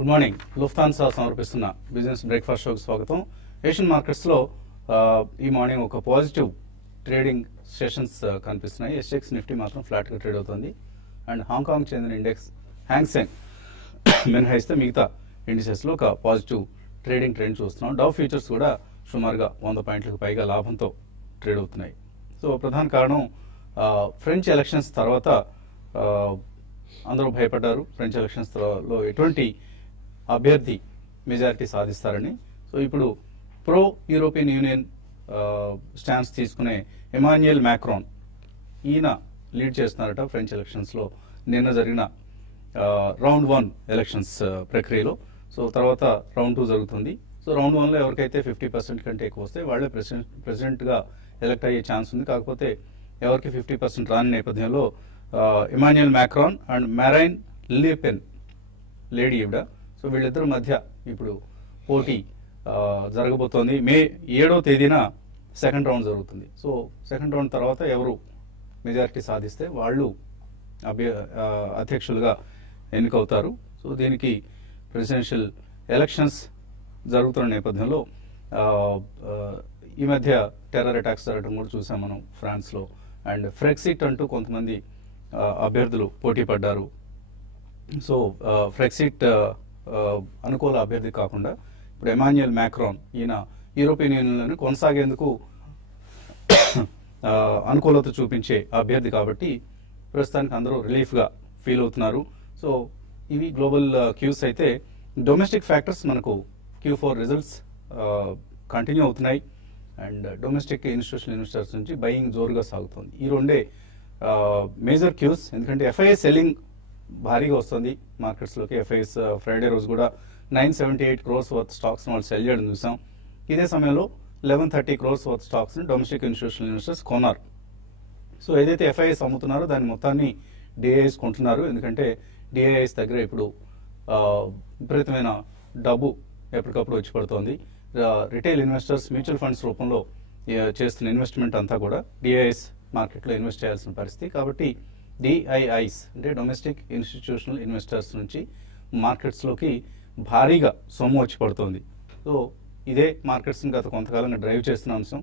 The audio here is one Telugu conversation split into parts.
Good morning. లుఫ్తాన్సా సమర్పిస్తున్న బిజినెస్ బ్రేక్ఫాస్ట్ షోకి స్వాగతం. ఏషియన్ మార్కెట్స్ లో ఈ మార్నింగ్ ఒక పాజిటివ్ ట్రేడింగ్ సెషన్స్ కనిపిస్తున్నాయి. ఎస్ఎక్స్ నిఫ్టీ మాత్రం ఫ్లాట్ గా ట్రేడ్ అవుతుంది. అండ్ హాంకాంగ్ చెందిన ఇండెక్స్ హ్యాంగ్సెంగ్ మినహాయిస్తే మిగతా ఇండిసెస్ లో ఒక పాజిటివ్ ట్రేడింగ్ ట్రెండ్ చూస్తున్నాం. డౌ ఫ్యూచర్స్ కూడా సుమారుగా 100 పాయింట్లకు పైగా లాభంతో ట్రేడ్ అవుతున్నాయి. సో ప్రధాన కారణం ఫ్రెంచ్ ఎలక్షన్స్ తర్వాత అందరూ భయపడ్డారు. ఫ్రెంచ్ ఎలక్షన్స్ లో ఎటువంటి అభ్యర్థి మెజారిటీ సాధిస్తారని. సో ఇప్పుడు ప్రో యూరోపియన్ యూనియన్ స్టాన్స్ తీసుకునే ఎమాన్యుయల్ మ్యాక్రాన్ ఈయన లీడ్ చేస్తున్నారట ఫ్రెంచ్ ఎలక్షన్స్ లో నిన్న జరిగిన రౌండ్ 1 ఎలక్షన్స్ ప్రక్రియలో. సో తర్వాత రౌండ్ 2 జరుగుతుంది. సో రౌండ్ 1 లో ఎవరికైతే 50% కంటే ఎక్కువ వస్తే వాళ్ళే ప్రెసిడెంట్ గా ఎలక్ట్ అయ్యే ఛాన్స్ ఉంది. కాకపోతే ఎవరికి 50% రాని నేపథ్యంలో ఎమాన్యుయల్ మ్యాక్రాన్ అండ్ మ్యారైన్ లే పెన్ లేడీ ఈవిడ, సో వీళ్ళిద్దరి మధ్య ఇప్పుడు పోటీ జరగబోతోంది. మే 7వ తేదీన సెకండ్ రౌండ్ జరుగుతుంది. సో సెకండ్ రౌండ్ తర్వాత ఎవరు మెజారిటీ సాధిస్తే వాళ్ళు అధ్యక్షులుగా ఎన్నికవుతారు. సో దీనికి ప్రెసిడెన్షియల్ ఎలక్షన్స్ జరుగుతున్న నేపథ్యంలో ఈ మధ్య టెర్రర్ అటాక్స్ జరగడం కూడా చూసాం మనం ఫ్రాన్స్ లో. అండ్ ఫ్రెక్సిట్ అంటూ కొంతమంది అభ్యర్థులు పోటీ పడ్డారు. సో ఫ్రెక్సిట్ అనుకూల అభ్యర్థి కాకుండా ఇప్పుడు ఎమాన్యుయల్ మ్యాక్రాన్ ఈయన యూరోపియన్ యూనియన్లోనే కొనసాగేందుకు అనుకూలత చూపించే అభ్యర్థి కాబట్టి ప్రస్తుతానికి అందరూ రిలీఫ్ గా ఫీల్ అవుతున్నారు. సో ఇవి గ్లోబల్ క్యూస్. అయితే డొమెస్టిక్ ఫ్యాక్టర్స్ మనకు Q4 రిజల్ట్స్ కంటిన్యూ అవుతున్నాయి. అండ్ డొమెస్టిక్ ఇన్స్టిట్యూషనల్ ఇన్వెస్టర్స్ నుంచి బయింగ్ జోరుగా సాగుతుంది. ఈ రెండే మేజర్ క్యూస్. ఎందుకంటే ఎఫ్ఐఎస్ సెల్లింగ్ భారీగా వస్తుంది మార్కెట్స్ లోకి. ఎఫ్ఐఎస్ ఫ్రైడే రోజు కూడా 978 crores వర్త్ స్టాక్స్ వాళ్ళు సెల్ చేయడం చూసాం. ఇదే సమయంలో 1130 crores వర్త్ స్టాక్స్ ని డొమెస్టిక్ ఇన్స్టిట్యూషనల్ ఇన్వెస్టర్స్ కొన్నారు. సో ఏదైతే ఎఫ్ఐఎస్ అమ్ముతున్నారో దాని మొత్తాన్ని డిఐఎస్ కొంటున్నారు. ఎందుకంటే డిఐఎస్ దగ్గర ఇప్పుడు విపరీతమైన డబ్బు ఎప్పటికప్పుడు వచ్చి పడుతోంది. రిటైల్ ఇన్వెస్టర్స్ మ్యూచువల్ ఫండ్స్ రూపంలో చేస్తున్న ఇన్వెస్ట్మెంట్ అంతా కూడా డిఐఎస్ మార్కెట్లో ఇన్వెస్ట్ చేయాల్సిన పరిస్థితి. కాబట్టి డిఐఐస్ అంటే డొమెస్టిక్ ఇన్స్టిట్యూషనల్ ఇన్వెస్టర్స్ నుంచి మార్కెట్స్ లోకి భారీగా సొమ్ము వచ్చి పడుతోంది. సో ఇదే మార్కెట్స్ గత కొంతకాలంగా డ్రైవ్ చేస్తున్న అంశం.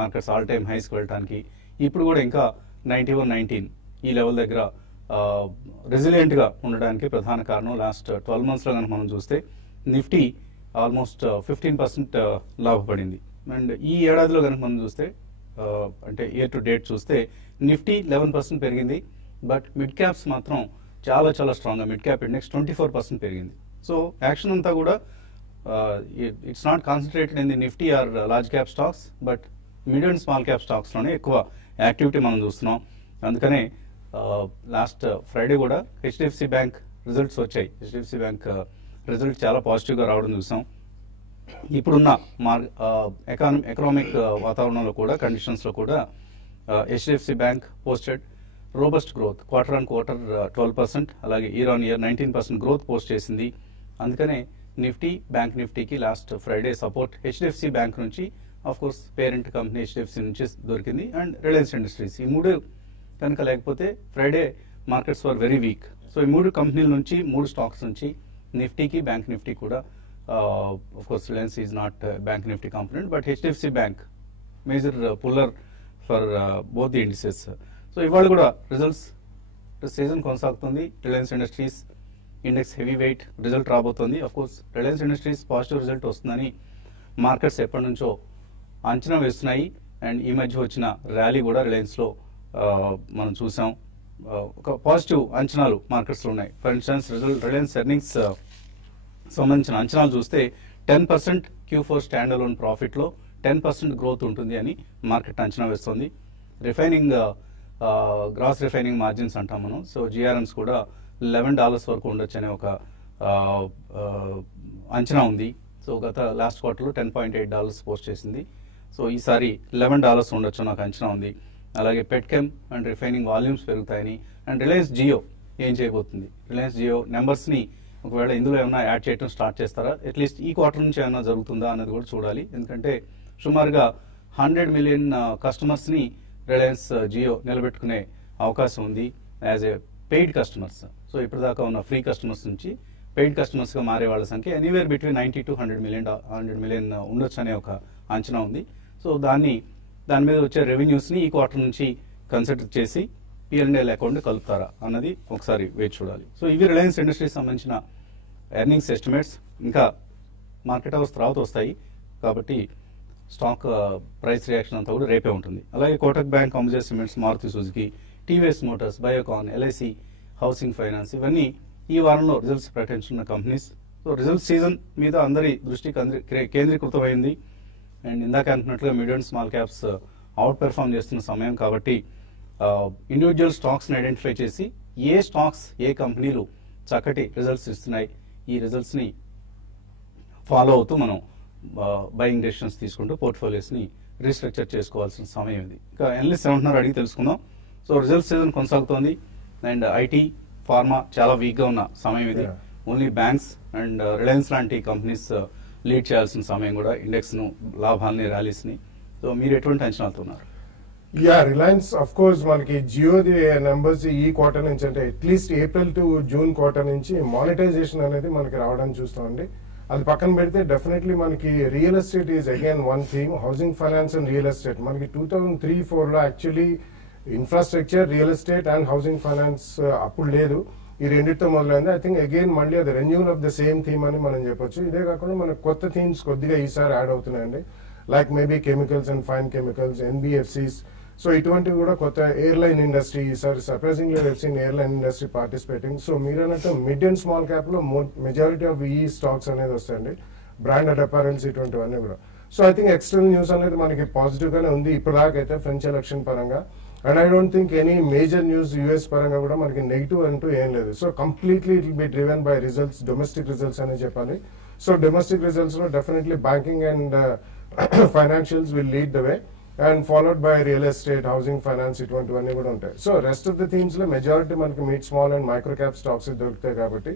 మార్కెట్స్ ఆల్ టైమ్ హైస్ కి వెళ్ళడానికి ఇప్పుడు కూడా ఇంకా 91-19 ఈ లెవెల్ దగ్గర రెసిలియంట్ గా ఉండడానికి ప్రధాన కారణం. లాస్ట్ 12 months లో కనుక మనం చూస్తే నిఫ్టీ ఆల్మోస్ట్ 15% లాభపడింది. అండ్ ఈ ఏడాదిలో కనుక మనం చూస్తే అంటే ఇయర్ టు డేట్ చూస్తే నిఫ్టీ 11% పెరిగింది. బట్ మిడ్ క్యాప్స్ మాత్రం చాలా చాలా స్ట్రాంగ్ గా మిడ్ క్యాప్ ఇండెక్స్ 24% పెరిగింది. సో యాక్షన్ అంతా కూడా it's not concentrated in the Nifty or large cap stocks, but mid and small cap stocks లోనే ఎక్కువ యాక్టివిటీ మనం చూస్తున్నాం. అందుకనే లాస్ట్ ఫ్రైడే కూడా హెచ్డిఎఫ్సి బ్యాంక్ రిజల్ట్స్ వచ్చాయి. హెచ్డిఎఫ్సి బ్యాంక్ రిజల్ట్ చాలా పాజిటివ్ గా రావడం చూసాం. ఇప్పుడున్న ఎకనామిక్ వాతావరణంలో కూడా కండిషన్స్ లో కూడా HDFC Bank posted robust growth. Quarter on quarter 12%, అలాగే year on year 19% growth post చేసింది. అందుకనే నిఫ్టీ బ్యాంక్ నిఫ్టీకి last Friday support HDFC Bank నుంచి, of course parent company HDFC నుంచి దొరికింది. అండ్ రిలయన్స్ ఇండస్ట్రీస్, ఈ మూడు కనుక లేకపోతే Friday markets were very weak. So ఈ మూడు కంపెనీల నుంచి, మూడు స్టాక్స్ నుంచి నిఫ్టీకి బ్యాంక్ నిఫ్టీ కూడా, of course Reliance is not Bank Nifty component, but HDFC Bank major puller for both the indices. So ఇవాళ కూడా రిజల్ట్స్ సీజన్ కొనసాగుతుంది. Reliance Industries index heavy weight result రాబోతోంది. Of course Reliance Industries positive result వస్తుందని మార్కెట్స్ ఎప్పటి నుంచో అంచనా వేస్తున్నాయి. అండ్ ఈ మధ్య వచ్చిన ర్యాలీ కూడా రిలయన్స్ లో మనం చూసాం. ఒక పాజిటివ్ అంచనాలు మార్కెట్స్ లో ఉన్నాయి. ఫర్ ఇన్స్టెన్స్ రిలయన్స్ ఎర్నింగ్స్ సంబంధించిన అంచనాలు చూస్తే 10% Q4 స్టాండ్ అలోన్ ప్రాఫిట్ లో 10% గ్రోత్ ఉంటుంది అని మార్కెట్ అంచనా వేస్తుంది. రిఫైనింగ్ గ్రాస్ రిఫైనింగ్ మార్జిన్స్ అంటాం మనం. సో జిఆర్ఎన్స్ కూడా $11 వరకు ఉండొచ్చు అనే ఒక అంచనా ఉంది. సో గత లాస్ట్ క్వార్టర్ లో $10.8 పోస్ట్ చేసింది. సో ఈసారి $11 ఉండొచ్చు నాకు అంచనా ఉంది. అలాగే పెట్కెమ్ అండ్ రిఫైనింగ్ వాల్యూమ్స్ పెరుగుతాయని. అండ్ రిలయన్స్ జియో ఏం చేయబోతుంది, రిలయన్స్ జియో నెంబర్స్ ని ఒకవేళ ఇందులో ఏమైనా యాడ్ చేయడం స్టార్ట్ చేస్తారా, అట్లీస్ట్ ఈ క్వార్టర్ నుంచి ఏమైనా జరుగుతుందా అన్నది కూడా చూడాలి. ఎందుకంటే సుమారుగా 100 million కస్టమర్స్ ని రిలయన్స్ జియో నిలబెట్టుకునే అవకాశం ఉంది as a paid customers. So ఇప్పటిదాకా ఉన్న ఫ్రీ కస్టమర్స్ నుంచి పెయిడ్ కస్టమర్స్గా మారే వాళ్ళ సంఖ్య ఎనీవేర్ బిట్వీన్ 90 to 100 మిలియన్ ఉండొచ్చు అనే ఒక అంచనా ఉంది. సో దాని మీద వచ్చే రెవెన్యూస్ని ఈ క్వార్టర్ నుంచి కన్సిడర్ చేసి P&L అకౌంట్ కలుపుతారా అన్నది ఒకసారి వేచి చూడాలి. సో ఇవి రిలయన్స్ ఇండస్ట్రీస్ సంబంధించిన ఎర్నింగ్స్ ఎస్టిమేట్స్. ఇంకా మార్కెట్ అవర్స్ తర్వాత వస్తాయి కాబట్టి స్టాక్ ప్రైస్ రియాక్షన్ అంతా కూడా రేపే ఉంటుంది. అలాగే Kotak bank, Ambuja cements, Maruti Suzuki, TVS motors, Biocon, LIC housing finance ఇవన్నీ ఈ వారంలో రిజల్ట్స్ ప్రకటించిన కంపెనీస్. సో రిజల్ట్ సీజన్ మీద అందరి దృష్టి కేంద్రీకృతమైంది. అండ్ ఇందాక అనుకున్నట్లుగా medium and small caps out perform చేస్తున్న సమయం కాబట్టి ఇండివిజువల్ స్టాక్స్ని ఐడెంటిఫై చేసి ఏ స్టాక్స్ ఏ కంపెనీలు చక్కటి రిజల్ట్స్ ఇస్తున్నాయి, ఈ రిజల్ట్స్ని ఫాలో అవుతూ మనం బయింగ్ డెసిషన్స్ తీసుకుంటూ పోర్ట్ఫోలియోస్ని రీస్ట్రక్చర్ చేసుకోవాల్సిన సమయం ఇది. ఇంకా ఎనలిస్ట్ ఏమంటున్నారు అడిగి తెలుసుకుందాం. సో రిజల్ట్ సీజన్ కొనసాగుతోంది అండ్ ఐటీ, ఫార్మా చాలా వీక్గా ఉన్న సమయం ఇది. ఓన్లీ బ్యాంక్స్ అండ్ రిలయన్స్ లాంటి కంపెనీస్ లీడ్ చేయాల్సిన సమయం కూడా ఇండెక్స్ను, లాభాలని, ర్యాలీస్ని. సో మీరు ఎటువంటి అంచనాలతో ఉన్నారు? రిలయన్స్ అఫ్ కోర్స్ మనకి జియోది నెంబర్స్ ఈ క్వార్టర్ నుంచి అంటే at least April to June quarter నుంచి మానిటైజేషన్ అనేది మనకి రావడం చూస్తామండి. అది పక్కన పెడితే డెఫినెట్లీ మనకి real estate is again one theme. Housing finance and real estate మనకి 2003-04 actually infrastructure, real estate and housing finance అప్పుడు లేదు. ఈ రెండింటితో మొదలైంది. ఐ థింక్ అగైన్ మళ్ళీ అది renewal of the same theme అని మనం చెప్పొచ్చు. ఇదే కాకుండా మనకు కొత్త థీమ్స్ కొద్దిగా ఈసారి యాడ్ అవుతున్నాయండి. Like maybe chemicals and fine chemicals, NBFCs. So ఇటువంటివి కూడా కొత్త, ఎయిర్లైన్ ఇండస్ట్రీ ఈసారి surprisingly we have seen airline industry participating. So మీరు అన్నట్టు మిడ్ అండ్ స్మాల్ క్యాప్ లో మెజారిటీ ఆఫ్ ఈ స్టాక్స్ అనేది వస్తాయండి. బ్రాండెడ్ అపారెల్స్ ఇటువంటివన్నీ కూడా. So I think external news అనేది మనకి పాజిటివ్ గానే ఉంది ఇప్పటిదాకైతే ఫ్రెంచ్ ఎలక్షన్ పరంగా. And I don't think any major news US పరంగా కూడా మనకి నెగిటివ్ అంటూ ఏం లేదు. So completely it will be driven by results, domestic results అనే చెప్పాలి. సో డొమెస్టిక్ రిజల్ట్స్ లో definitely banking and financials will lead the way and followed by real estate, housing finance ఇటువంటివన్నీ కూడా ఉంటాయి. So rest of the themes లో మెజారిటీ మనకి mid, small and micro cap stocks దొరుకుతాయి కాబట్టి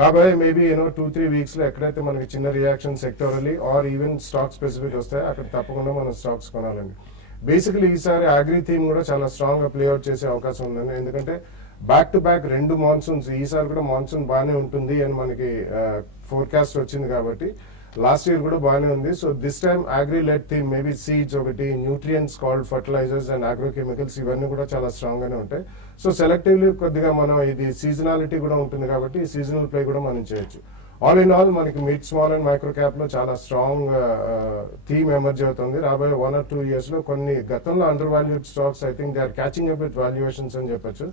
రాబోయే మేబీ 2-3 వీక్స్ లో ఎక్కడైతే మనకి చిన్న reaction sectorally or even stock specific వస్తాయో అక్కడ తప్పకుండా మనం స్టాక్స్ కొనాలండి. బేసికలీ ఈసారి అగ్రి థీమ్ కూడా చాలా స్ట్రాంగ్ గా ప్లేఅవుట్ చేసే అవకాశం ఉందండి. ఎందుకంటే బ్యాక్ టు బ్యాక్ 2 మాన్సూన్స్, ఈసారి కూడా మాన్సూన్ బాగానే ఉంటుంది అని మనకి ఫోర్కాస్ట్ వచ్చింది కాబట్టి లాస్ట్ ఇయర్ కూడా బాగానే ఉంది. So this time agri led theme maybe seeds ఒకటి, nutrients called fertilisers and agrochemicals ఇవన్నీ కూడా చాలా స్ట్రాంగ్ గానే ఉంటాయి. సో సెలెక్టివ్లీ కొద్దిగా మనం ఇది సీజనాలిటీ కూడా ఉంటుంది కాబట్టి సీజనల్ ప్లే కూడా మనం చేయొచ్చు. ఆల్ ఇన్ ఆల్ మనకి mid, small and micro cap లో చాలా స్ట్రాంగ్ థీమ్ ఎమర్జ్ అవుతుంది. రాబోయే 1 or 2 years లో కొన్ని గతంలో under valued stocks I think they are catching up with valuations అని చెప్పొచ్చు.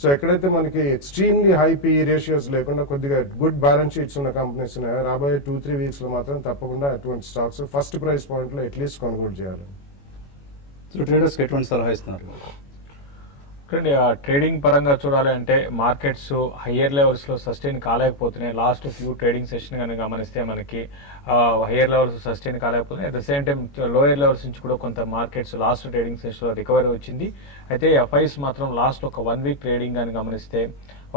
సో ఎక్కడైతే మనకి ఎక్స్ట్రీమ్లీ హై PE రేషియోస్ లేకుండా కొద్దిగా గుడ్ బ్యాలెన్స్ షీట్స్ ఉన్న కంపెనీస్ ఉన్నాయో రాబోయే 2-3 వీక్స్ లో మాత్రం తప్పకుండా అటువంటి స్టాక్స్ ఫస్ట్ ప్రైస్ పాయింట్ లో అట్లీస్ట్ కొనుగోలు చేయాలి. సో ట్రేడర్స్ ఎటువంటి సలహా ఇస్తున్నారు? ట్రేడింగ్ పరంగా చూడాలి అంటే మార్కెట్స్ హయ్యర్ లెవెల్స్ లో సస్టైన్ కాలేకపోతున్నాయి. లాస్ట్ ఫ్యూ ట్రేడింగ్ సెషన్ కనుక గమనిస్తే మనకి హయ్యర్ లెవెల్స్ సస్టైన్ కాలేకపోతున్నాయి. At the same time lower levels నుంచి కూడా కొంత మార్కెట్స్ లాస్ట్ ట్రేడింగ్ సెషన్ లో రికవరీ వచ్చింది. అయితే FIs మాత్రం లాస్ట్ ఒక 1 week ట్రేడింగ్ అని గమనిస్తే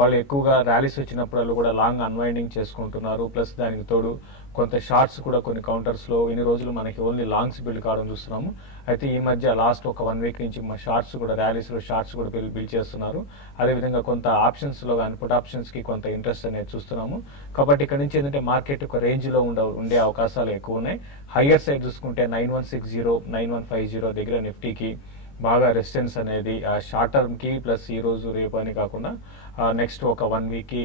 వాళ్ళు ఎక్కువగా ర్యాలీస్ వచ్చినప్పుడు కూడా లాంగ్ అన్వైండింగ్ చేసుకుంటున్నారు. ప్లస్ దానికి తోడు కొంత షార్ట్స్ కూడా కొన్ని కౌంటర్స్ లో ఇన్ని రోజులు మనకి ఓన్లీ లాంగ్స్ బిల్డ్ కావడం చూస్తున్నాము. అయితే ఈ మధ్య లాస్ట్ ఒక 1 week నుంచి మా షార్ట్స్ కూడా ర్యాలీస్ లో షార్ట్స్ కూడా బిల్డ్ చేస్తున్నారు. అదేవిధంగా కొంత ఆప్షన్స్ లో కానీ పుట్ ఆప్షన్స్ కి కొంత ఇంట్రెస్ట్ అనేది చూస్తున్నాము. కాబట్టి ఇక్కడ నుంచి ఏంటంటే మార్కెట్ ఒక రేంజ్ లో ఉండే అవకాశాలు ఎక్కువ ఉన్నాయి. హయ్యర్ సైడ్ చూసుకుంటే 9160, 9150 దగ్గర నిఫ్టీకి బాగా రెసిస్టెన్స్ అనేది షార్ట్ టర్మ్ కి ప్లస్ ఈ రోజు రేపు అని కాకుండా నెక్స్ట్ ఒక 1 week కి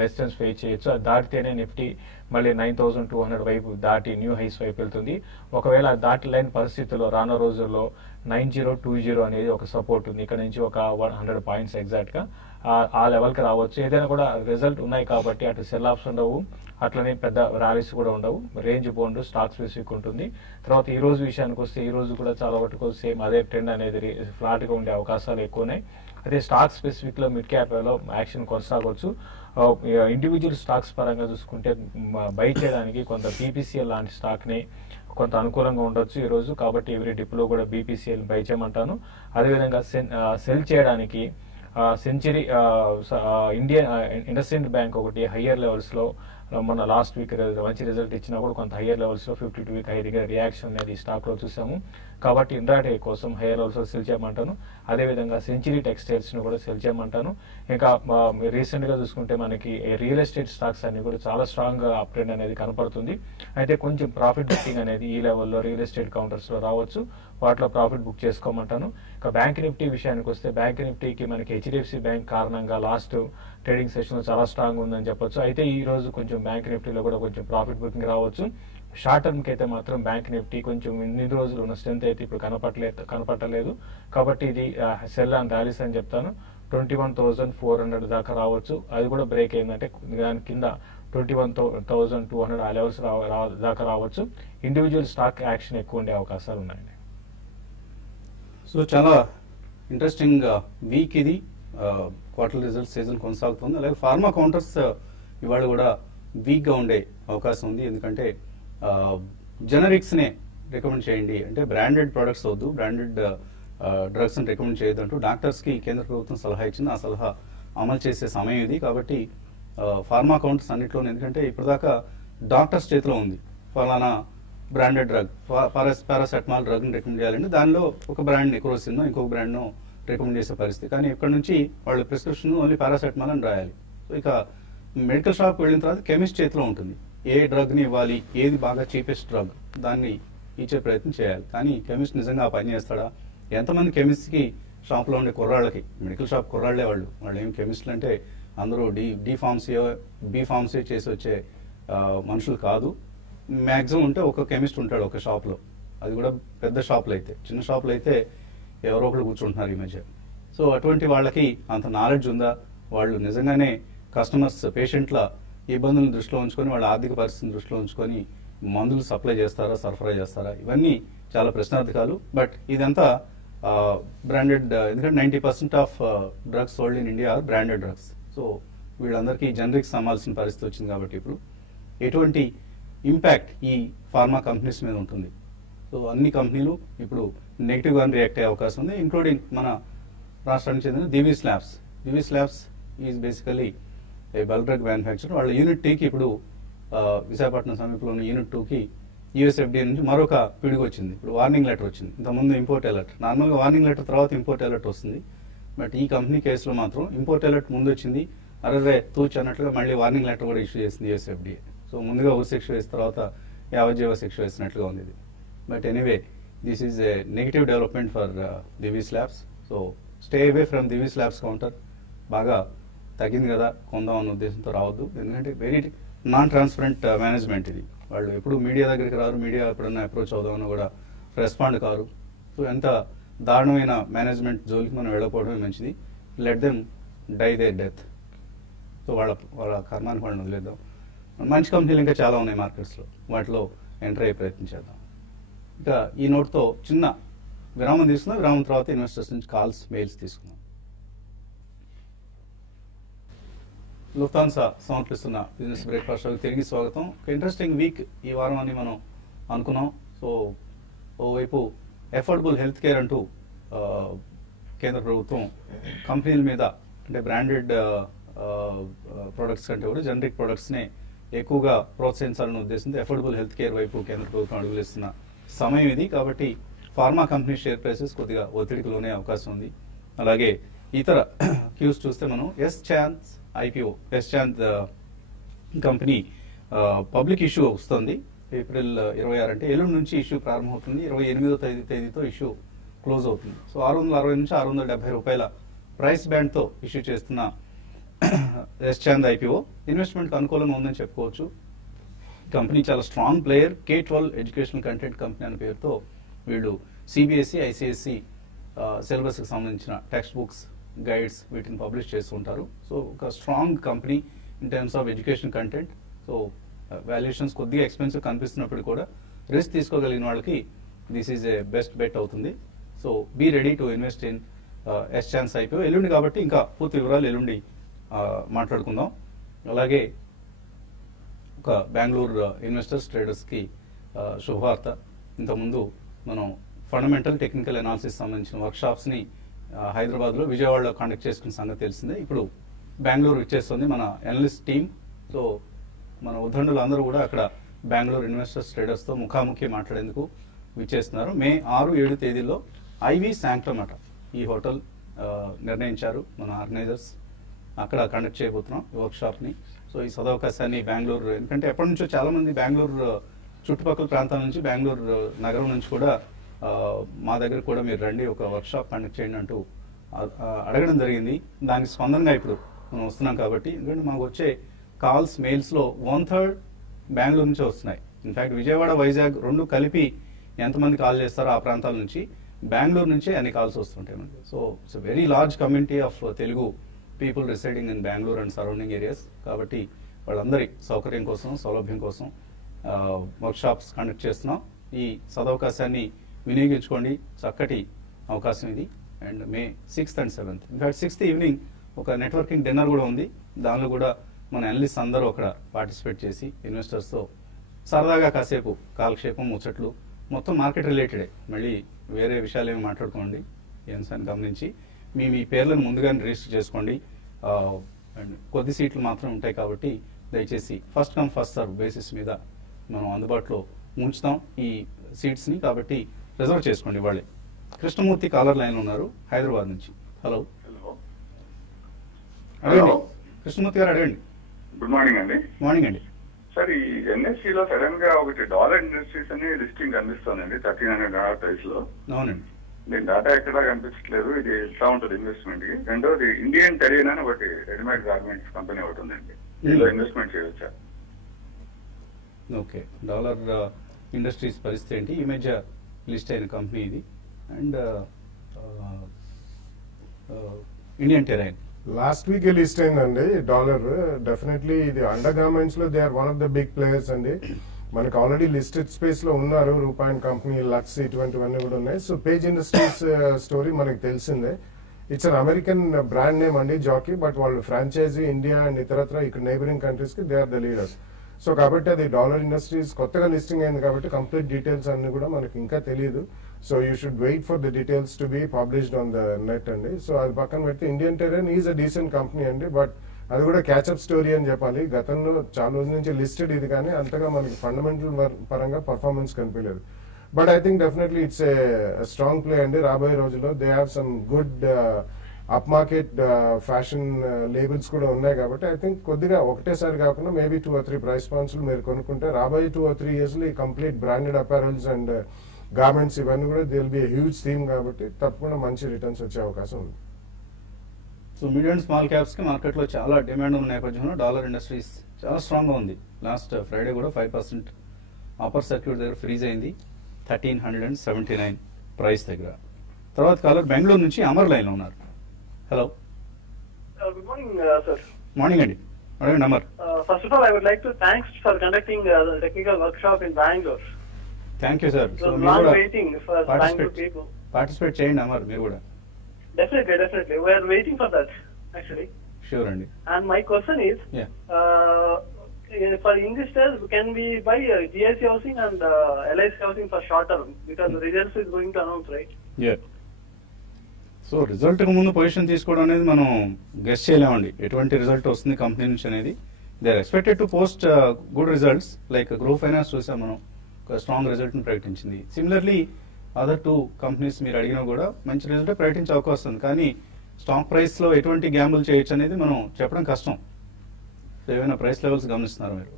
రెసిస్టెన్స్ ఫేస్ చేయొచ్చు. అది దాటితేనే నిఫ్టీ మళ్ళీ 9200 వైపు దాటి న్యూ హైస్ వైపు వెళ్తుంది. ఒకవేళ దాటి లేని పరిస్థితుల్లో రానున్న రోజుల్లో 9020 అనేది ఒక సపోర్ట్ ఉంది. ఇక్కడ నుంచి ఒక 100 పాయింట్స్ ఎగ్జాక్ట్ గా ఆ లెవెల్ కి రావచ్చు. ఏదైనా కూడా రిజల్ట్ ఉన్నాయి కాబట్టి అటు సెల్ ఆఫ్స్ ఉండవు, అట్లనే పెద్ద ర్యాలీస్ కూడా ఉండవు. రేంజ్ బౌండ్ స్టాక్ స్పెసిఫిక్ ఉంటుంది. తర్వాత ఈ రోజు విషయానికి వస్తే ఈ రోజు కూడా చాలా వరకు సేమ్ అదే ట్రెండ్ అనేది ఫ్లాట్ గా ఉండే అవకాశాలు ఎక్కువ ఉన్నాయి. అదే స్టాక్ స్పెసిఫిక్ లో మిడ్ క్యాప్ లో యాక్షన్ కొనసాగవచ్చు. ఇండివిజువల్ స్టాక్స్ పరంగా చూసుకుంటే బై చేయడానికి కొంత BPCL లాంటి స్టాక్ ని కొంత అనుకూలంగా ఉండొచ్చు ఈ రోజు. కాబట్టి ఎవరీ డిప్ లో కూడా BPCL బై చేయమంటాను. అదేవిధంగా సెల్ చేయడానికి సెంచరీ ఇండియన్ ఇండస్ఇండ్ బ్యాంక్ ఒకటి హయ్యర్ లెవెల్స్ లో మొన్న లాస్ట్ వీక్ మంచి రిజల్ట్ ఇచ్చినా కూడా కొంత హయ్యర్ లెవెల్స్ లో 52 వీక్ హై దగ్గర రియాక్షన్ అనేది స్టాక్ లో చూసాము. కాబట్టి ఇంట్రాడే కోసం హయ్యర్ లెవెల్స్ లో సెల్ చేయమంటాను. అదేవిధంగా సెంచరీ టెక్స్టైల్స్ ను కూడా సెల్ చేయమంటాను. ఇంకా రీసెంట్ గా చూసుకుంటే మనకి రియల్ ఎస్టేట్ స్టాక్స్ అన్ని కూడా చాలా స్ట్రాంగ్ గా అప్ ట్రెండ్ అనేది కనపడుతుంది. అయితే కొంచెం ప్రాఫిట్ బుకింగ్ అనేది ఈ లెవెల్లో రియల్ ఎస్టేట్ కౌంటర్స్ లో రావచ్చు, వాటిలో ప్రాఫిట్ బుక్ చేసుకోమంటాను. ఇక బ్యాంక్ నిఫ్టీ విషయానికి వస్తే బ్యాంక్ నిఫ్టీకి మనకి హెచ్డిఎఫ్సి బ్యాంక్ కారణంగా లాస్ట్ ట్రేడింగ్ సెషన్ లో చాలా స్ట్రాంగ్ ఉందని చెప్పొచ్చు. అయితే ఈ రోజు కొంచెం బ్యాంక్ నిఫ్టీలో కూడా కొంచెం ప్రాఫిట్ బుకింగ్ రావచ్చు. షార్ట్ టర్మ్ కి అయితే మాత్రం బ్యాంక్ నిఫ్టీ కొంచెం ఇన్ని రోజులు ఉన్న స్ట్రెంత్ అయితే ఇప్పుడు కనపట్టలేదు. కాబట్టి ఇది సెల్ అండ్ ర్యాలీస్ అని చెప్తాను. 21,400 దాకా రావచ్చు. అది కూడా బ్రేక్ అయిందంటే దాని కింద 21,200 ఆ లెవెల్స్ దాకా రావచ్చు. ఇండివిజువల్ స్టాక్ యాక్షన్ ఎక్కువ ఉండే అవకాశాలు ఉన్నాయండి. సో చాలా ఇంట్రెస్టింగ్ వీక్ ఇది. క్వార్టర్ రిజల్ట్ సీజన్ కొనసాగుతుంది. అలాగే ఫార్మా కౌంటర్స్ ఇవాళ కూడా వీక్ గా ఉండే అవకాశం ఉంది. ఎందుకంటే జెనరిక్స్ నే రికమెండ్ చేయండి అంటే బ్రాండెడ్ ప్రొడక్ట్స్ వద్దు, బ్రాండెడ్ డ్రగ్స్ ని రికమెండ్ చేయొద్దు అంటూ డాక్టర్స్ కి కేంద్ర ప్రభుత్వం సలహా ఇచ్చింది. ఆ సలహా అమలు చేసే సమయం ఇది. కాబట్టి ఫార్మా కౌంటర్స్ అన్నింటిలో ఎందుకంటే ఇప్పటిదాకా డాక్టర్స్ చేతిలో ఉంది ఫలానా బ్రాండెడ్ డ్రగ్ పారాసెటమాల్ డ్రగ్ ని రికమెండ్ చేయాలంటే దానిలో ఒక బ్రాండ్ నెక్రోసిన్ ఇంకొక బ్రాండ్ ను రికమెండ్ చేసే పరిస్థితి. కానీ ఇక్కడ నుంచి వాళ్ళ ప్రిస్క్రిప్షన్ ఓన్లీ పారాసెటమాల్ అని రాయాలి. సో ఇక మెడికల్ షాప్ వెళ్ళిన తర్వాత కెమిస్ట్ చేతిలో ఉంటుంది. ఏ డ్రగ్ ని ఇవ్వాలి, ఏది బాగా చీపెస్ట్ డ్రగ్ దాన్ని ఇచ్చే ప్రయత్నం చేయాలి. కానీ కెమిస్ట్ నిజంగా ఆ పని చేస్తాడా? ఎంతమంది కెమిస్ట్ కి షాప్ లో ఉండే కుర్రాళ్ళకి, మెడికల్ షాప్ కుర్రాళ్లే వాళ్ళు ఏం కెమిస్టులు అంటే అందరూ డి ఫార్మసీ చేసి వచ్చే మనుషులు కాదు. మాక్సిమం ఉంటే ఒక కెమిస్ట్ ఉంటాడు ఒక షాప్ లో. అది కూడా పెద్ద షాపులు అయితే, చిన్న షాపులు అయితే ఎవరో ఒకరు కూర్చుంటున్నారు ఈ మధ్య. సో అటువంటి వాళ్ళకి అంత నాలెడ్జ్ ఉందా? వాళ్ళు నిజంగానే కస్టమర్స్ పేషెంట్ల ఇబ్బందులను దృష్టిలో ఉంచుకొని వాళ్ళ ఆర్థిక పరిస్థితిని దృష్టిలో ఉంచుకొని మందులు సప్లై చేస్తారా, సరఫరా చేస్తారా? ఇవన్నీ చాలా ప్రశ్నార్థకాలు. బట్ ఇదంతా బ్రాండెడ్, ఎందుకంటే 90% of drugs sold in India are branded drugs. So వీళ్ళందరికీ జనరిక్స్ అమ్మాల్సిన పరిస్థితి వచ్చింది. కాబట్టి ఇప్పుడు ఎటువంటి ఇంపాక్ట్ ఈ ఫార్మా కంపెనీస్ మీద ఉంటుంది? సో అన్ని కంపెనీలు ఇప్పుడు నెగిటివ్ గా రియాక్ట్ అయ్యే అవకాశం ఉంది, ఇంక్లూడింగ్ మన రాష్ట్రానికి చెందిన Divi's labs is basically a bulk drug manufacture. వాళ్ళ యూనిట్ టీకి ఇప్పుడు విశాఖపట్నం సమీపంలో ఉన్న యూనిట్ 2కి యూఎస్ఎఫ్డిఏ నుంచి మరొక పిడుగు వచ్చింది. ఇప్పుడు వార్నింగ్ లెటర్ వచ్చింది. ఇంతకుముందు ఇంపోర్ట్ అలర్ట్, నార్మల్గా వార్నింగ్ లెటర్ తర్వాత ఇంపోర్ట్ అలర్ట్ వస్తుంది. బట్ ఈ కంపెనీ కేసులో మాత్రం ఇంపోర్ట్ అలర్ట్ ముందు వచ్చింది, అరే తూచి అన్నట్లుగా మళ్ళీ వార్నింగ్ లెటర్ కూడా ఇష్యూ చేసింది యూఎస్ఎఫ్డిఏ. సో ముందుగా ఉరి శిక్ష వేసిన తర్వాత యావజ్జీవ శిక్ష వేసినట్లుగా ఉంది ఇది. But anyway this is a negative development for Divi's labs. So stay away from Divi's labs counter. బాగా తగ్గింది కదా కొందాం అన్న ఉద్దేశంతో రావద్దు. ఎందుకంటే వెరీ నాన్ ట్రాన్స్పరెంట్ మేనేజ్మెంట్ ఇది. వాళ్ళు ఎప్పుడు మీడియా దగ్గరికి రారు, మీడియా ఎప్పుడన్నా అప్రోచ్ అవుదామన్నా కూడా రెస్పాండ్ కారు. సో ఎంత దారుణమైన మేనేజ్మెంట్ జోలికి మనం వెళ్ళకపోవడమే మంచిది. Let them die their death. So వాళ్ళ కర్మానికి వాళ్ళని వదిలేద్దాం. మంచి కంపెనీలు ఇంకా చాలా ఉన్నాయి మార్కెట్స్లో, వాటిలో ఎంటర్ అయ్యే ప్రయత్నం చేద్దాం. ఇక ఈ నోట్తో చిన్న విరామం తీసుకుందాం. విరామం తర్వాత ఇన్వెస్టర్స్ నుంచి కాల్స్, మెయిల్స్ తీసుకుందాం. లుఫ్తాన్సా సమర్పిస్తున్న బిజినెస్ బ్రేక్ఫాస్ట్ షోకి తిరిగి స్వాగతం. ఒక ఇంట్రెస్టింగ్ వీక్ ఈ వారం అని మనం అనుకున్నాం. సో ఓవైపు ఎఫోర్డబుల్ హెల్త్ కేర్ అంటూ కేంద్ర ప్రభుత్వం కంపెనీల మీద అంటే బ్రాండెడ్ ప్రొడక్ట్స్ కంటే కూడా జనరిక్ ప్రొడక్ట్స్నే ఎక్కువగా ప్రోత్సహించాలనే ఉద్దేశంతో ఎఫోర్డబుల్ హెల్త్ కేర్ వైపు కేంద్ర ప్రభుత్వం అడుగులేస్తున్న సమయం ఇది. కాబట్టి ఫార్మా కంపెనీ షేర్ ప్రైసెస్ కొద్దిగా ఒత్తిడికి లోనే అవకాశం ఉంది. అలాగే ఇతర క్యూస్ చూస్తే మనం S chance IPO, S Chand company public issue వస్తుంది. ఏప్రిల్ 26 అంటే ఎల్లుండి నుంచి ఇష్యూ ప్రారంభమవుతుంది. 28వ తేదీతో ఇష్యూ క్లోజ్ అవుతుంది. సో 660 నుంచి 670 రూపాయల ప్రైస్ బ్యాండ్తో ఇష్యూ చేస్తున్న ఎస్ ఛాన్స్ ఐపీఓ ఇన్వెస్ట్మెంట్కి అనుకూలంగా ఉందని చెప్పుకోవచ్చు. కంపెనీ చాలా strong player. K12 educational content company అనే పేరుతో వీళ్ళు సిబిఎస్ఈ, ఐసిఎస్సి సిలబస్కి సంబంధించిన టెక్స్ట్ బుక్స్, గైడ్స్ వీటిని పబ్లిష్ చేస్తుంటారు. సో ఒక strong company in terms of education content. So valuations కొద్దిగా ఎక్స్పెన్సివ్ కనిపిస్తున్నప్పుడు కూడా రిస్క్ తీసుకోగలిగిన వాళ్ళకి this is a best bet అవుతుంది. So be ready to invest in S chance IPO. ఎల్లుండి కాబట్టి ఇంకా పూర్తి వివరాలు ఎల్లుండి మాట్లాడుకుందాం. అలాగే ఒక బెంగళూరు ఇన్వెస్టర్స్ ట్రేడర్స్కి శుభవార్త. ఇంతకుముందు మనం ఫండమెంటల్ టెక్నికల్ అనాలిసిస్ సంబంధించిన వర్క్షాప్స్ని హైదరాబాద్లో, విజయవాడలో కండక్ట్ చేసుకున్న సంగతి తెలిసిందే. ఇప్పుడు బెంగళూరు ఇచ్చేస్తుంది మన అనలిస్ట్ టీమ్. సో మన ఉద్దండులు అందరూ కూడా అక్కడ బెంగళూరు ఇన్వెస్టర్స్ ట్రేడర్స్తో ముఖాముఖి మాట్లాడేందుకు విచ్చేస్తున్నారు. మే 6-7 తేదీల్లో ఐవి శాంక్టమ్ అట ఈ హోటల్ నిర్ణయించారు మన ఆర్గనైజర్స్. అక్కడ కండక్ట్ చేయబోతున్నాం ఈ వర్క్షాప్ని. సో ఈ సదవకాశాన్ని బెంగళూరు, ఎందుకంటే ఎప్పటి నుంచో చాలా మంది బెంగళూరు చుట్టుపక్కల ప్రాంతాల నుంచి, బెంగళూరు నగరం నుంచి కూడా మా దగ్గర కూడా మీరు రండి ఒక వర్క్షాప్ కండక్ట్ చేయండి అంటూ అడగడం జరిగింది. దానికి స్పందనగా ఇప్పుడు మనం వస్తున్నాం కాబట్టి, ఎందుకంటే మాకు వచ్చే కాల్స్ మెయిల్స్లో 1/3 బెంగళూరు నుంచే వస్తున్నాయి. ఇన్ఫ్యాక్ట్ విజయవాడ, వైజాగ్ రెండు కలిపి ఎంతమంది కాల్ చేస్తారో ఆ ప్రాంతాల నుంచి, బెంగళూరు నుంచే అన్ని కాల్స్ వస్తుంటాయి మనకి. So it's very large community of Telugu people residing in Bengaluru and surrounding areas. కాబట్టి వాళ్ళందరి సౌకర్యం కోసం, సౌలభ్యం కోసం వర్క్షాప్స్ కండక్ట్ చేస్తున్నాం. ఈ సదవకాశాన్ని వినియోగించుకోండి. చక్కటి అవకాశం ఇది. And May 6th and 7th, in fact 6th evening ఒక నెట్వర్కింగ్ డిన్నర్ కూడా ఉంది. దానిలో కూడా మన అనలిస్ట్ అందరూ అక్కడ పార్టిసిపేట్ చేసి ఇన్వెస్టర్స్తో సరదాగా కాసేపు కాలక్షేపం, ముచ్చట్లు, మొత్తం మార్కెట్ రిలేటెడే, మళ్ళీ వేరే విషయాలు ఏమి మాట్లాడుకోండి. ఈ అంశాన్ని గమనించి మీ పేర్లను ముందుగానే రిజిస్టర్ చేసుకోండి. అండ్ కొద్ది సీట్లు మాత్రం ఉంటాయి కాబట్టి దయచేసి first come first serve basis మీద మనం అందుబాటులో ఉంచుతాం ఈ సీట్స్ని. కాబట్టి రిజర్వ్ చేసుకోండి వాళ్ళే. కృష్ణమూర్తి కాలర్ లైన్లో ఉన్నారు హైదరాబాద్ నుంచి. హలో అడగండి కృష్ణమూర్తి గారు, అడగండి. గుడ్ మార్నింగ్ అండి. మార్నింగ్ అండి. సార్, ఈ ఎన్ఎస్సీలో సడన్ గా ఒకటి డాలర్ ఇండస్ట్రీస్ అని లిస్టింగ్ కనిపిస్తుందండి $1,300 ప్రైస్ లో. అవునండి. దీని డాటా ఎక్కడా కనిపించట్లేదు. ఇది ఎట్లా ఉంటుంది ఇన్వెస్ట్మెంట్ కి? రెండోది ఇండియన్ టెరియన్ అని ఒకటి రెడీమేడ్ గార్మెంట్స్ కంపెనీ ఒకటి ఉందండి. దీనిలో ఇన్వెస్ట్మెంట్ చేయవచ్చా? ఓకే, డాలర్ ఇండస్ట్రీస్ పరిస్థితి ఏంటి? ఈ మధ్య లిస్ట్ అయిన కంపెనీ ఇది. And Indian terrain last week list అయిందండి డాలర్. డెఫినెట్లీ ఇది అండర్ గార్మెంట్స్ లో they are one of the big players అండి. మనకి ఆల్రెడీ లిస్టెడ్ స్పేస్ లో ఉన్నారు. రూపాయన్ కంపెనీ, లక్స్, ఇటువంటివన్నీ కూడా ఉన్నాయి. సో పేజ్ ఇండస్ట్రీస్ స్టోరీ మనకి తెలిసిందే. It's an American brand name అండి, జాకీ. బట్ వాళ్ళు ఫ్రాంచైజీ ఇండియా అండ్ ఇతరత్ర ఇక్కడ నైబరింగ్ కంట్రీస్ కి they are the leaders. So కాబట్టి అది డాలర్ ఇండస్ట్రీస్ కొత్తగా లిస్టింగ్ అయింది కాబట్టి కంప్లీట్ డీటెయిల్స్ అన్ని కూడా మనకి ఇంకా తెలియదు. So you should wait for the details to be published on the net అండి. సో అది పక్కన పెడితే Indian terrain is a decent company అండి. బట్ అది కూడా క్యాచ్అప్ స్టోరీ అని చెప్పాలి. గతంలో చాలా రోజుల నుంచి లిస్టెడ్ ఇది, కానీ అంతగా మనకి ఫండమెంటల్ పరంగా పర్ఫార్మెన్స్ కనిపించలేదు. But I think definitely it's a strong play అండి. రాబోయే రోజుల్లో they have some good up market fashion labels కూడా ఉన్నాయి కాబట్టి ఐ థింక్ కొద్దిగా ఒకటేసారి కాకుండా మేబీ 2 or 3 ప్రైస్ పాయింట్స్ మీరు కొనుక్కుంటే రాబోయే 2 or 3 years లో ఈ complete branded apparels and garments ఇవన్నీ కూడా they will be huge theme కాబట్టి తప్పకుండా మంచి రిటర్న్స్ వచ్చే అవకాశం ఉంది. So medium and small caps కి మార్కెట్లో చాలా డిమాండ్ ఉన్న నేపథ్యంలో డాలర్ ఇండస్ట్రీస్ చాలా స్ట్రాంగ్ గా ఉంది. లాస్ట్ ఫ్రైడే కూడా 5% అప్పర్ సర్క్యూట్ దగ్గర ఫ్రీజ్ అయింది 1379 ప్రైస్ దగ్గర. తర్వాత కాలర్ బెంగళూరు నుంచి అమర్ లైన్ లో ఉన్నారు. Hello, good morning sir. Morning అండి, అడగండి Amar. First of all, I would like to thanks for conducting the technical workshop in Bangalore. Thank you sir. So long waiting for Bangalore people. Participate చేయండి అమర్ మీరు కూడా. Definitely. We are waiting for that, actually. Sure అండి. And my question is, for investors, can we buy GIC housing and LIC housing for short term? Because the results is going to announce, right? Yeah. So result ముందు పొజిషన్ తీసుకోవడం అనేది మనం గెస్ చేయలేమండి ఎటువంటి రిజల్ట్ వస్తుంది కంపెనీ నుంచి అనేది. They are expected to post good results. Like Grow Finance చూసాం మనం, ఒక స్ట్రాంగ్ రిజల్ట్ ని ప్రకటించింది. సిమిలర్లీ అదర్ 2 కంపెనీస్ మీరు అడిగినా కూడా మంచి రిజల్ట్ ప్రకటించే అవకాశం ఉంది. కానీ స్టాక్ ప్రైస్ లో ఎటువంటి గ్యాంబుల్ చేయొచ్చు అనేది మనం చెప్పడం కష్టం. సో ఏమైనా ప్రైస్ లెవెల్స్ గమనిస్తున్నారు మీరు?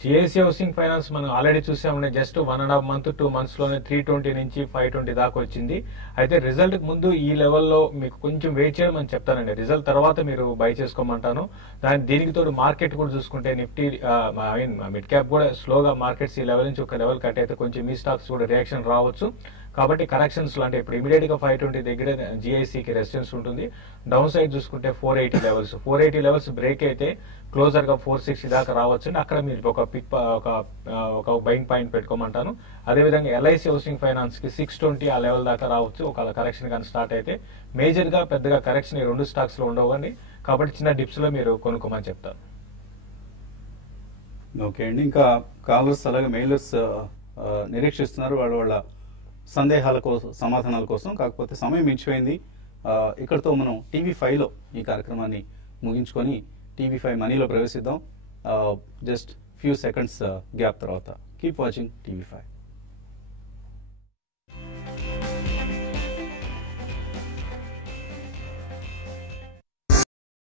జిఐసి హౌసింగ్ ఫైనాన్స్ మనం ఆల్రెడీ చూసామంటే జస్ట్ 1.5 month 2 months లోనే 320 నుంచి 520 దాకా వచ్చింది. అయితే రిజల్ట్ ముందు ఈ లెవెల్లో మీకు కొంచెం వెయిట్ చేయడం అని చెప్తానండి. రిజల్ట్ తర్వాత మీరు బై చేసుకోమంటాను. దీనికి తోడు మార్కెట్ కూడా చూసుకుంటే నిఫ్టీ మిడ్ క్యాప్ కూడా స్లోగా మార్కెట్స్ ఈ లెవెల్ నుంచి ఒక లెవెల్ కట్ అయితే కొంచెం మీ స్టాక్స్ కూడా రియాక్షన్ రావచ్చు. కాబట్టి కరెక్షన్స్ లో అంటే ఇప్పుడు ఇమీడియట్ గా 520 దగ్గర జిఐసికి రెసిస్టెన్స్ ఉంటుంది. డౌన్ సైడ్ చూసుకుంటే 480 లెవెల్స్ బ్రేక్ అయితే క్లోజర్ గా 460 దాకా రావచ్చు. అక్కడ మీరు ఒక బయింగ్ పాయింట్ పెట్టుకోమంటాను. అదేవిధంగా ఎల్ఐసి హౌసింగ్ ఫైనాన్స్ కి 620 ఆ లెవెల్ దాకా రావచ్చు. ఒకవేళ కరెక్షన్ కానీ స్టార్ట్ అయితే. మేజర్ గా పెద్దగా కరెక్షన్ ఈ 2 స్టాక్స్ లో ఉండవండి. కాబట్టి చిన్న డిప్స్ లో మీరు కొనుక్కోమని చెప్తారు. ఓకే అండి. ఇంకా కాలర్స్ అలాగే మెయిలర్స్ నిరీక్షిస్తున్నారు వాళ్ళ సందేహాల కోసం, సమాధానాల కోసం. కాకపోతే సమయం మించిపోయింది. ఇక్కడతో మనం TV5లో ఈ కార్యక్రమాన్ని ముగించుకొని TV5 మనీలో ప్రవేశిద్దాం. జస్ట్ ఫ్యూ సెకండ్స్ గ్యాప్ తర్వాత. Keep watching TV5.